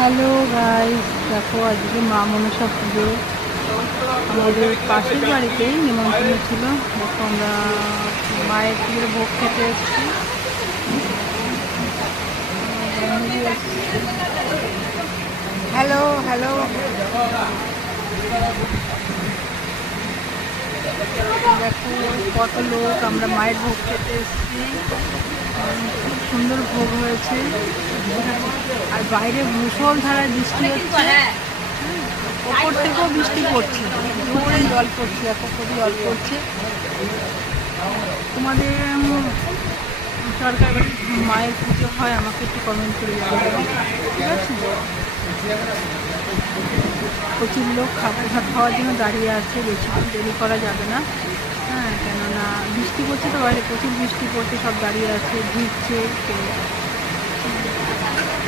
Hello guys, দেখো আজকে মা মনসা পুজো আমাদের পাশের বাড়িতেই নিমন্ত্রণ ছিল। দেখো আমরা মায়ের পুজোর ভোগ খেতে এসেছি। হ্যালো হ্যালো, দেখো কত লোক, আমরা মায়ের ভোগ খেতে এসেছি। খুব সুন্দর ভোগ হয়েছে। আর বাইরে মুষলধারায় বৃষ্টি হচ্ছে, ওপর থেকেও বৃষ্টি পড়ছে, জোরে জল পড়ছে, দেখো খুবই জল পড়ছে। তোমাদের সরকার বাড়ি মায়ের পুজো হয় আমাকে একটু কমেন্ট করে জানাবে, ঠিক আছে? প্রচুর লোক ভাত খাওয়ার জন্য দাঁড়িয়ে আছে, বেশিক্ষণ দেরি করা যাবে না। হ্যাঁ, কেননা বৃষ্টি পড়ছে তো, বাইরে প্রচুর বৃষ্টি পড়ছে, সব দাঁড়িয়ে আছে, ভিজছে।